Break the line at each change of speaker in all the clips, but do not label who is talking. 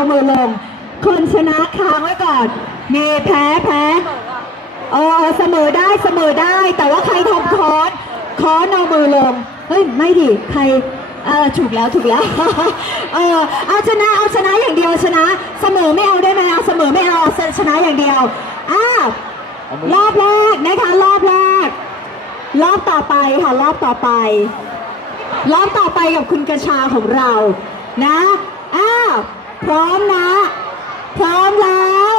เอามือลงคนชนะค้างไว้ก่อนมีแพ้แพ้เออเสมอได้เสมอได้ แต่ว่าใครทำคอนคอนเอามือลงเฮ้ยไม่ดิใครเออถูกแล้วถูกแล้วเออเอาชนะเอาชนะอย่างเดียวชนะ เสมอไม่เอาได้ไหมเอาเสมอไม่เอาเอาชนะอย่างเดียวอ้าวรอบแรกนะคะรอบแรกรอบต่อไปค่ะรอบต่อไปรอบต่อไปกับคุณกระชาของเรานะอ้าว พร้อมนะ พร้อมแล้ว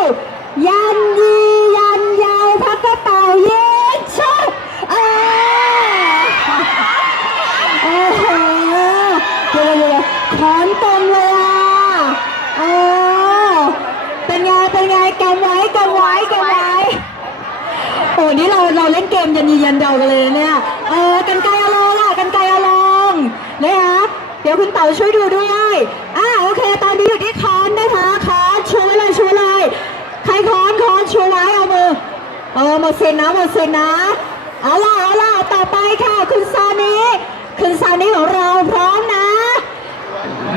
ยันยียันยาวพักกระเป๋าเย็นชุบเออโอ้โหเดี๋ยวเดี๋ยวขอนเต็มเลยอะเออเป็นไงเป็นไงกำไว้กำไว้กำไว้โอ้นี่เราเราเล่นเกมยันยียันเดากันเลยเนี่ยเออกันไกลอาลงอะกันไกลอาลงนะคะ ดี๋ยวคุณเต๋าช่วยดูด้วยอ่าโอเค ตอนนี้อยู่ที่คอนนะคะคอนชูไว้เลยชูไว้เลย ใครคอนคอนชูไว้เอามือเออหมดเซ็นนะหมดเซ็นนะเอาล่ะเอาล่ะต่อไปค่ะ คุณซานิคุณซานิของเราพร้อมนะ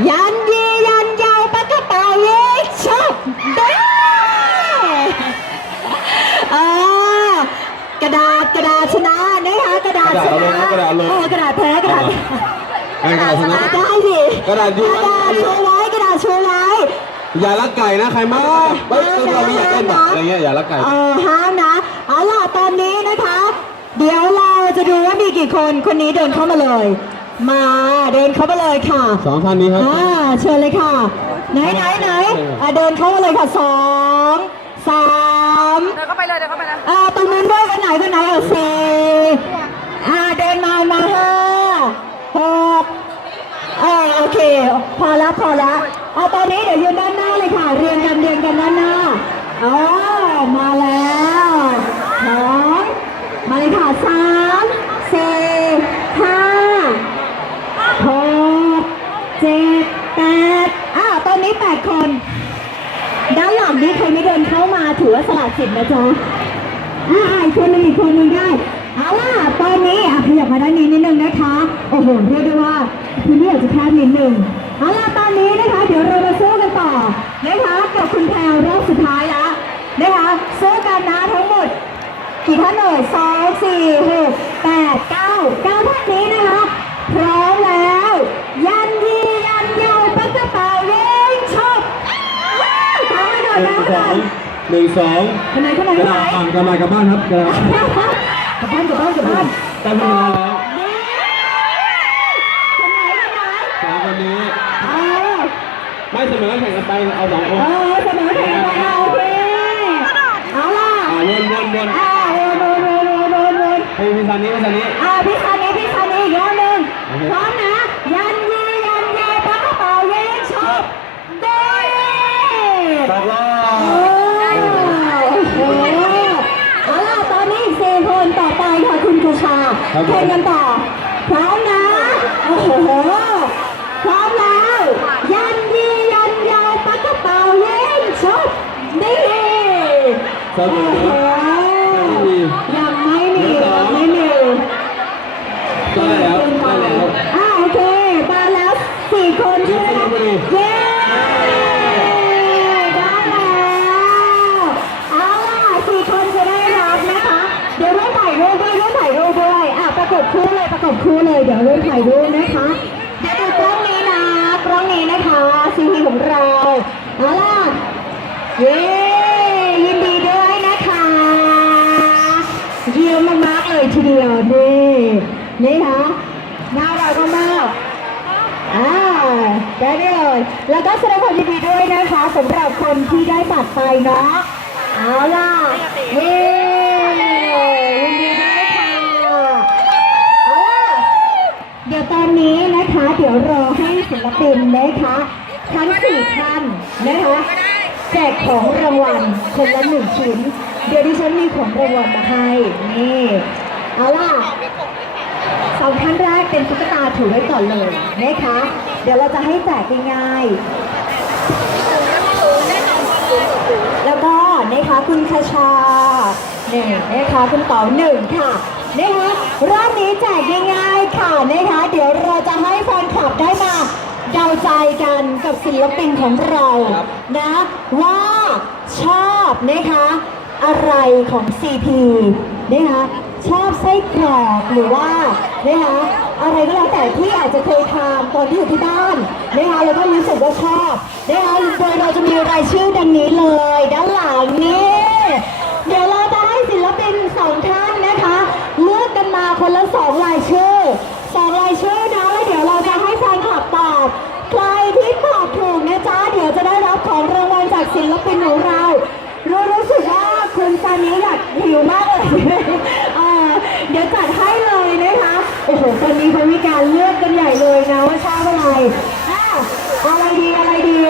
ยันยียันยาวปากกระเป๋าเย็กชอบเด้อกระดาษกระดาษชนะนะคะกระดาษชนะ
กระดาษเลง
เอากระดาษ
ชนะ
ได้ดิ
กระดาษอยู่
กระดาษชูไว้กระดาษชูไว้
อย่าลักไก่นะใครมาเฮ้ยเราไม่อยากเล่นแบบอะไรเงี้ยอย่าลักไก่
เออห้ามนะเอาล่ะตอนนี้นะคะ เดี๋ยวเราจะดูว่ามีกี่คนคนนี้เดินเข้ามาเลย มาเดินเข้ามาเลยค่ะ
สองท่านนี้ครับ
อ่าเชิญเลยค่ะ ไหนไหนไหนอะเดินเข้ามาเลยค่ะสองสาม
เดินเข้าไปเลยเดินเข้าไปเลย
อ่าตรงนู้นด้วยคนไหนคนไหนเออสี่อ่าเดินมามาห้าหกอ่าโอเค พอ แล้วพอแล้วเอาตอนนี้เดี๋ยวยืนด้านหน้าเลยค่ะ เรียงกันเรียงกันด้านหน้าอ๋อมาแล้วสองมาเลยค่ะสามสี่ห้าหกเจ็ดแปดอ่าตอนนี้แปดคน ด้านหลังนี้ใครไม่เดินเข้ามาถือว่าสละสิทธิ์นะจ๊ะอ่าอีกคนหนึงอีกคนหนึงได้เอาล่ะตอนนี้อะขยับมาด้านนี้นิดนึงนะคะ โอ้โหเรียกได้ว่าพื้นที่อาจจะแคบนิดนึง เอาล่ะตอนนี้นะคะ เดี๋ยวเรามาสู้กันต่อนะคะกับคุณแพรรอบสุดท้ายแล้วนะคะสู้กันนะทั้งหมด กี่ท่านเอ่ยสองสี่หกแปดเก้าเก้าท่านนี้นะคะพร้อมแล้ว ยันยียันยาวปากกระเป๋าเร่งชอบว้าวตามไปหน่อย
หนึ่
นะ
งสองหนึ่งสอง
คนไหนคนไหน
ก
ค
ระ
นไหน
ดาษอ่านกระดาษกลับบ้านครับกระดาษ
กลับบ้านกลับบ้านกลับบ้าน
ตั้งมานานแล้ว
คนไหนคนไหน
สองคนนี้
เออ
ไม่เสมอแข่งกันไปเอาสองค
เอน อเสมอแข่งกันโอเคเอาล่ะ
อ่าวนวนวน
อ่าโดนโดนโดนโดนโดน
ให้ พี่ซันนี้พี่ซันนี้
อ่าพี่ชานีพี่ชานีอีกรอบหนึ่ง
โอเค
พร้อมนะ ยันยียันยีปากกระเป๋าเย็นชอบเด้
ตกรอ
โอ้
บ
โหเอาล่ะตอนนี้อีกสี่คนต่อไปค่ะคุณคชาแข่งกันต่อ พร้อมนะ โอ้โห พร้อมแล้ว ยันยียันยาวปากกระเป๋าเย็นชอบนี่
เส
โอ้
มอ
โห ยังไม่มียังไม่มี
ได้แล้วได้แล้ว
อ่าโอเคมาแล้วสี่คนใช่ไหมคะเย้ได้แล้วเอาล่ะสี่คนจะได้รับนะคะ เดี๋ยวร่วมถ่ายรูปด้วยร่วมถ่ายรูปด้วยอะประกบคู่เลยประกบคู่ เลยเดี๋ยวร่มถ่ายรูปนะคะเดี๋ยวดูกล้องนี้นะกล้องนี้นะคะซีพีของเราเอาล่ะเย้ยินดีด้วยนะคะเยี่ยมมากๆเลยทีเดียวนี่นี่คะน่ารักมากๆอ่าได้เลยแล้วก็แสดงความยินดีด้วยนะคะสำหรับคนที่ได้บัตรไปเนาะเอาล่ะเย้นดีด้วยค่ะเอาล่ะเดี๋ยวตอนนี้นะคะ เดี๋ยวรอให้ศิลปินนะคะทั้งสี่ท่านนะคะแจกของรางวัลคนละหนึ่งชิ้น เดี๋ยวดิฉันมีของรางวัลมาให้นี่เอาล่ะสองท่านแรกเป็นตุ๊กตาถือไว้ก่อนเลยนะคะ เดี๋ยวเราจะให้แจกง่ายๆแล้วก็นะคะคุณคชาเนี่ยนะคะคุณเต๋าหนึ่งค่ะ นะคะรอบนี้แจกง่ายๆค่ะนะคะ เดี๋ยวเราจะให้แฟนใจกันกับศิลปินของเรา
ครับ
นะว่าชอบนะคะอะไรของ CP นะคะชอบไส้กรอกหรือว่านะคะอะไรก็แล้วแต่ที่อาจจะเคยทานตอนที่อยู่ที่บ้านนะคะแล้วก็รู้สึกว่าชอบนะคะโดยเราจะมีรายชื่อดังนี้เลย ด้านหลังนี้ เดี๋ยวเราจะให้ศิลปินสองท่านนะคะ เลือกกันมาคนละสองรายชื่อสองรายชื่อนะแล้วเดี๋ยวเราจะให้แฟนคลับตอบใครที่ตอบถูกนะจ๊ะเดี๋ยวจะได้รับของรางวัลจากศิลปินของเรารู้รู้สึกว่าคุณซานิอยากหิวมากเลย เอ่อเดี๋ยวจัดให้เลยนะคะ โอ้โหตอนนี้เขามีการเลือกกันใหญ่เลยนะว่าชอบอะไรอะอะไรดีอะไรดี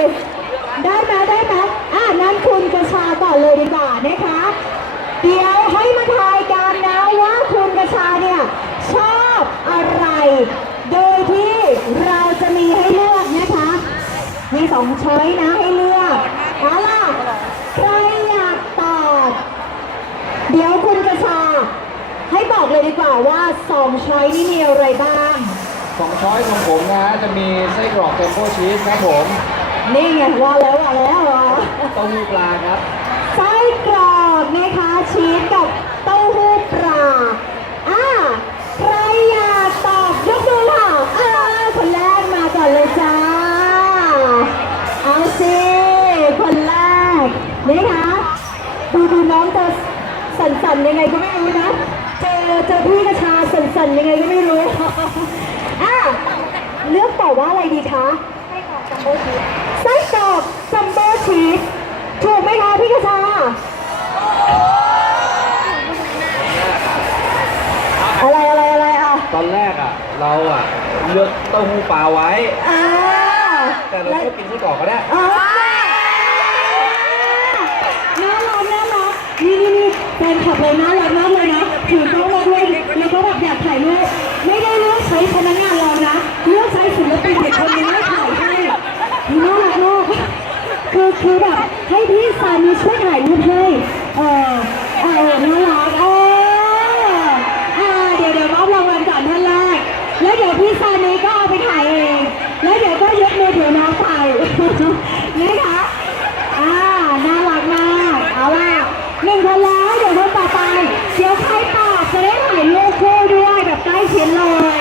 ได้ไหมได้ไหมอะนั้นคุณกระชาก่อนเลยดีกว่านะคะ เดี๋ยวให้มาทายกันนะว่าคุณกระชาเนี่ยชอบอะไร โดยที่เราจะมีให้เลือกนะคะ มีสองช้อยนะให้เลือกเอาล่ะใครอยากตอบ เดี๋ยวคุณกระชา ให้ บอกเลยดีกว่าว่าสองช้อยนี้มีอะไรบ้าง
สองช้อยของผมนะฮะจะมีไส้กรอกเทมโปชีสครับผม
นี่ไงว่าแล้วว่าแล้วเหรอ
เต้าหู้ปลาครับ
ไส้กรอกนะคะชีสกับเต้าหู้ปลาอ่าใครอยากตอบยกมือค่ะอ่าคนแรกมาก่อนเลยจ้า เอาสิคนแรกนี่คะดูดูน้องจะสั่นๆยังไงก็ไม่รู้นะ เจอเจอพี่กระชาสั่นๆยังไงก็ไม่รู้อะเลือกตอบว่าอะไรดีคะไส้กรอกซัมโบชีสถูกไหมคะพี่กระชาอะไรอะไรอะไรอะ
ตอนแรกอะ เราอะเลือกเต้าหู้ปลาไว้
อ่า
แต่เราก็กินไส้กรอกก็ได้
อ๋อน่ารักน่ารักนี่นี่นี่แฟนคลับเลยน่ารักมากเลยนะ ถือกล้องมาด้วยแล้วก็แบบอยากถ่ายรูปไม่ได้เลือกใช้พนักงานเรานะเลือกใช้ศิลปินเด็กคนนี้ให้ถ่ายให้น่ารักมากคือคือแบบให้พี่สามีช่วยถ่ายรูปให้เออเออน่ารักเอออ่าเดี๋ยวเดี๋ยวมอบรางวัลก่อนท่านแรก แล้วเดี๋ยวพี่ซานีก็เอาไปถ่ายเอง แล้วเดี๋ยวก็ยกมือถือน้องไป นะคะอ่าน่ารักมากเอาล่ะหนึ่งคนแล้วเดี๋ยวคนต่อไป เดี๋ยวใครตอบจะได้ถ่ายรูปคู่ด้วยแบบใกล้ชิดเลย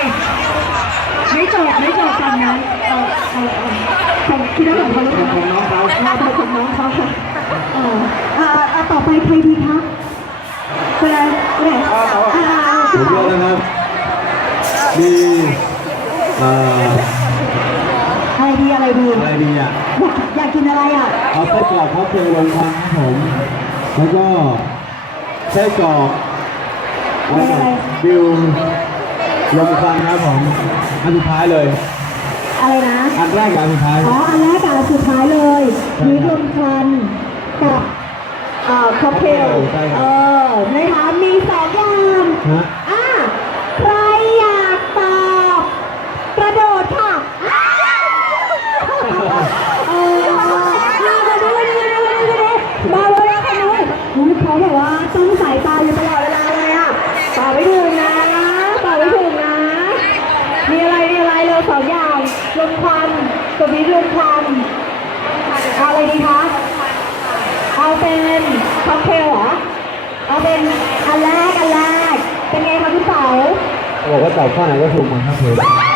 ไม่จบไม่จบตอนนั้นเออเออเออผมคิดว่าผมเขารู้ของน้องเขาเราของน้องเขาค่ะเอออ่าอ่าต่อไป ใครดีคะเป็นไรเป็นไรอ่า
ผมเลือกนะครับ มีเอ่อ
อะไรดีอะไรดี
อะไรดีอะ
อยากอยากกินอะไรอะ
เอาไส้กรอกข้าวเปลือกลงควันครับผม แล้วก็ไส้กรอกอะไรนะบิวลงควันครับผม อันสุดท้ายเลย
อะไรนะ
อันแรกกับอันสุดท้าย
อ๋อ อันแรกกับอันสุดท้ายเลยมีรวมควันกับ เอ่อค็อกเทล
ใช่ครับ
เออนะคะมีสองอย่าง
ฮะ
อะใครอยากตอบกระโดดค่ะเออมามาดูมาดูมาดูมาดูมาดูมาดูอุ๊ยเขาแบบว่าต้องสายตาอยู่ตลอดเวลาเลยอะตอบไม่ถูกนะตอบไม่ถูกนะ มีอะไรมีอะไรเลยสองอย่างรวมควันกับวิรวมควันเอาอะไรดีคะ เอาเป็น ค็อกเทลเหรอเอาเป็นอันแรกอันแรกเป็นไงคะพี่เต๋า
บอกว่าตอบข้อไหนก็ถูกหมดครับผม